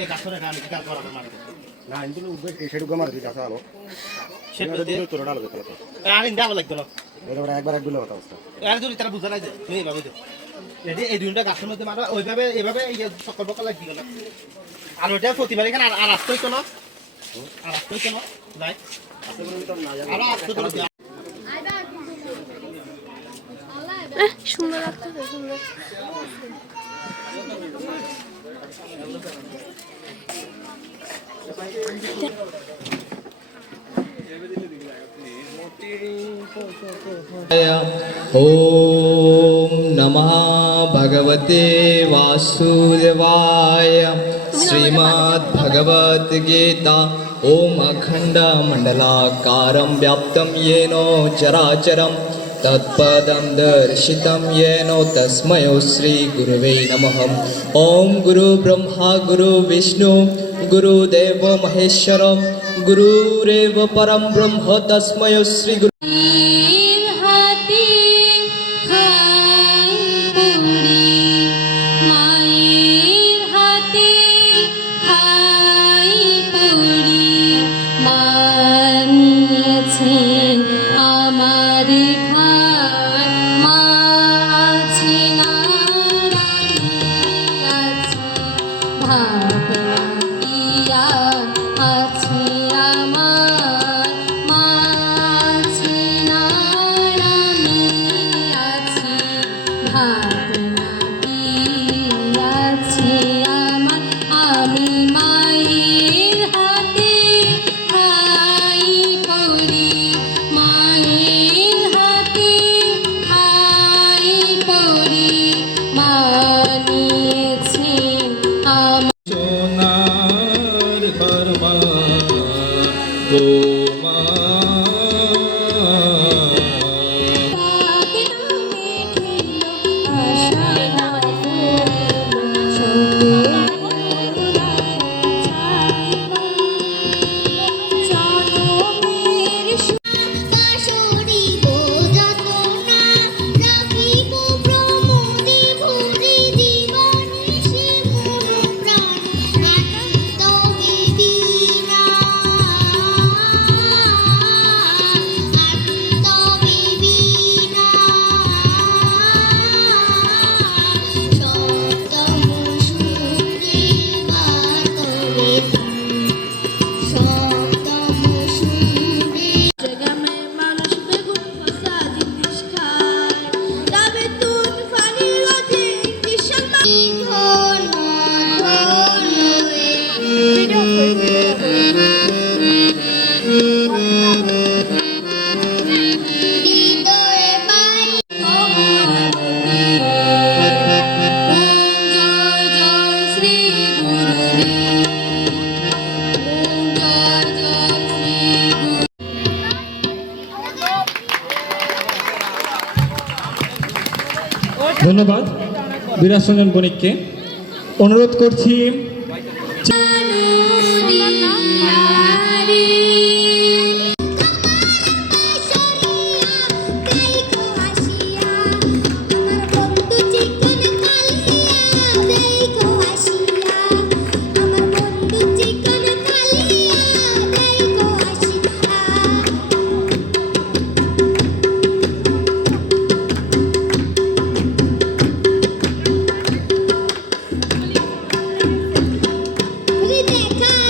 এই গাছরে না আমি কাজ করাবো মানে না ইন্দুল উঠবে এই সাইড গমার দিকে আসা আলো সেটা দিয়ে তোরা ডালো তো আর ইন্দা লাগতো না এটা একবার এক দিলে হতো অবস্থা আর যদি তারা বুঝা নাই যে এই ভাবে তো এই দুইটা গাছের মধ্যে মারা ওইভাবে এইভাবে এই সকল বকল লাগি গেল আর ওটা প্রতিবার এখানে আর আসতে হইতো না আর আসতে হইতো না নাই আর আসতে তো সুন্দর লাগতেছে সুন্দর ओम नमः भगवते वासुदेवाय श्रीमद् भगवत गीता ओम अखंड मंडलाकारं व्याप्तं येन चराचरं तत्पदं दर्शितं येन तस्मै श्री गुरुवे नमः। ओम गुरु ब्रह्मा गुरु विष्णु गुरुदेव महेश्वर गुरुरेव परम ब्रह्म तस्मै श्री गुरु। ধন্যবাদ বিরাজ রঞ্জন বণিককে। অনুরোধ করছি দেখা